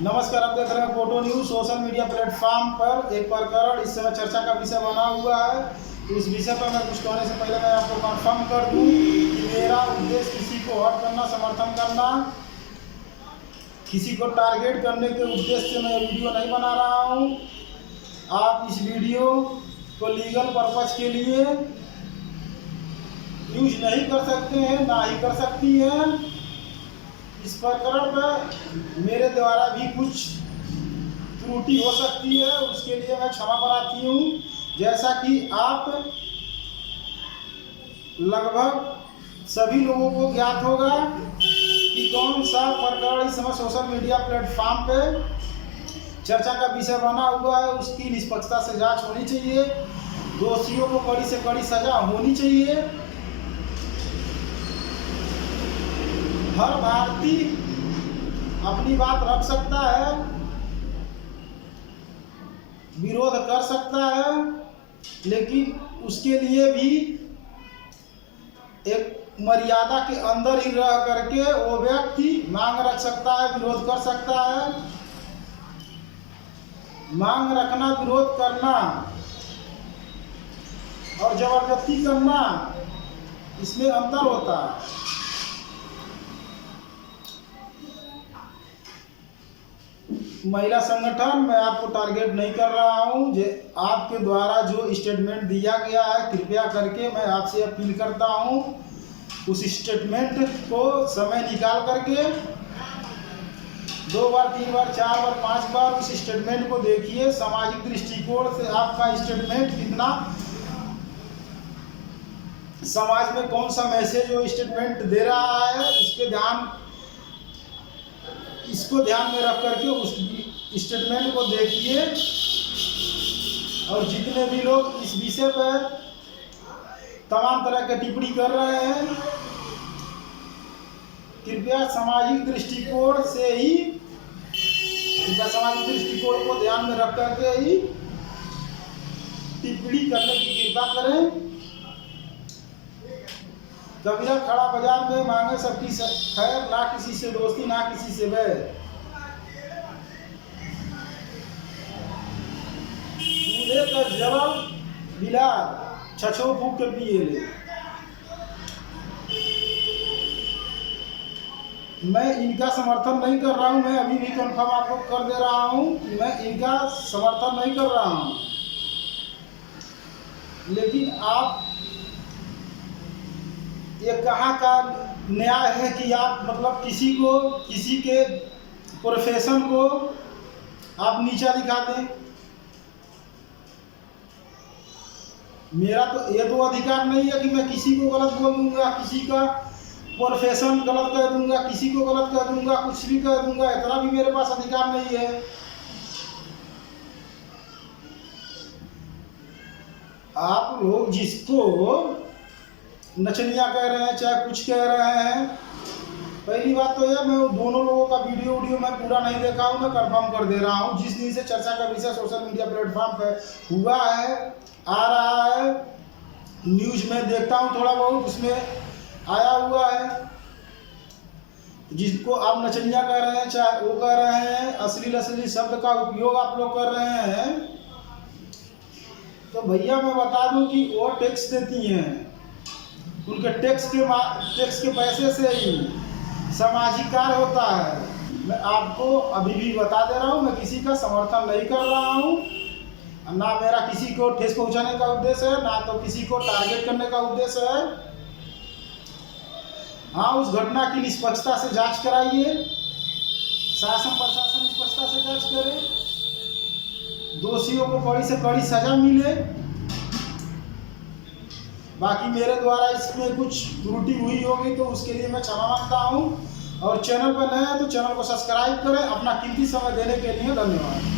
नमस्कार, आप देख रहे हैं photo news. Social media platform पर एक प्रकरण इस समय चर्चा का विषय बना हुआ है। इस विषय पर मैं कुछ कहने से पहले मैं आपको कंफर्म कर दूं कि मेरा उद्देश्य किसी को हर्ट करना, समर्थन करना, किसी को टारगेट करने के उद्देश्य से मैं वीडियो नहीं बना रहा हूं। आप इस वीडियो को लीगल पर्पज के लिए यूज नहीं कर सकते हैं, ना ही कर सकती हैं। इस प्रकरण पर मेरे द्वारा भी कुछ त्रुटि हो सकती है, उसके लिए मैं क्षमा प्रार्थी हूँ। जैसा कि आप लगभग सभी लोगों को ज्ञात होगा कि कौन सा प्रकरण इस समय सोशल मीडिया प्लेटफॉर्म पे चर्चा का विषय बना हुआ है, उसकी निष्पक्षता से जांच होनी चाहिए, दोषियों को कड़ी से कड़ी सजा होनी चाहिए। हर भारतीय अपनी बात रख सकता है, विरोध कर सकता है, लेकिन उसके लिए भी एक मर्यादा के अंदर ही रह करके वो व्यक्ति मांग रख सकता है, विरोध कर सकता है। मांग रखना, विरोध करना और जबरदस्ती करना, इसमें अंतर होता है। महिला संगठन, मैं आपको टारगेट नहीं कर रहा हूं। आपके द्वारा जो स्टेटमेंट दिया गया है, कृपया करके मैं आपसे अपील करता हूं, उस स्टेटमेंट को समय निकाल करके 2 बार, 3 बार, 4 बार, 5 बार उस स्टेटमेंट को देखिए। सामाजिक दृष्टिकोण से आपका स्टेटमेंट कितना समाज में कौन सा मैसेज वो स्टेटमेंट दे रहा है, इसको ध्यान में रख करके उस स्टेटमेंट को देखिए। और जितने भी लोग इस विषय पर तमाम तरह के टिप्पणी कर रहे हैं, कृपया सामाजिक दृष्टिकोण को ध्यान में रख करके ही टिप्पणी करने की कृपा करें। कबीरा खड़ा बाजार में मांगे सबकी खैर, ना किसी से दोस्ती, ना किसी से बैर। दूल्हे का जवाब बिलाल, छछो फूक के पिए ले। मैं इनका समर्थन नहीं कर रहा हूं। मैं अभी भी कंफर्म आपको कर दे रहा हूं कि मैं इनका समर्थन नहीं कर रहा हूं। लेकिन आप, ये कहाँ का न्याय है कि आप मतलब किसी के प्रोफेशन को आप नीचा दिखा दें। मेरा तो ये तो अधिकार नहीं है कि मैं किसी को गलत बोल दूंगा, किसी का प्रोफेशन गलत कह दूंगा, किसी को गलत कह दूंगा, कुछ भी कह दूंगा। इतना भी मेरे पास अधिकार नहीं है। आप लोग जिसको नचनिया कह रहे हैं, चाहे कुछ कह रहे हैं, पहली बात तो यह, मैं दोनों लोगों का वीडियो मैं पूरा नहीं देखा हूं। मैं कंफर्म कर दे रहा हूं, जिस दिन से चर्चा का विषय सोशल मीडिया प्लेटफॉर्म पर हुआ है, आ रहा है, न्यूज में देखता हूं थोड़ा बहुत, उसमें आया हुआ है। जिसको आप नचनिया कह रहे हैं, चाहे वो कह रहे हैं, अश्लील शब्द का उपयोग आप लोग कर रहे हैं, तो भैया मैं बता दूं कि वो टैक्स देती हैं। उनके टैक्स के पैसे से ही सामाजिक कार्य होता है। मैं आपको अभी भी बता दे रहा हूँ, मैं किसी का समर्थन नहीं कर रहा हूँ, ना मेरा किसी को ठेस पहुँचाने का उद्देश्य है, ना तो किसी को टारगेट करने का उद्देश्य है। हाँ, उस घटना की निष्पक्षता से जांच कराइए, शासन प्रशासन निष्पक्षता से जांच करे, दोषियों को कड़ी से कड़ी सजा मिले। बाकी मेरे द्वारा इसमें कुछ त्रुटि हुई होगी तो उसके लिए मैं क्षमा मांगता हूँ। और चैनल पर नए हैं तो चैनल को सब्सक्राइब करें। अपना कीमती समय देने के लिए धन्यवाद।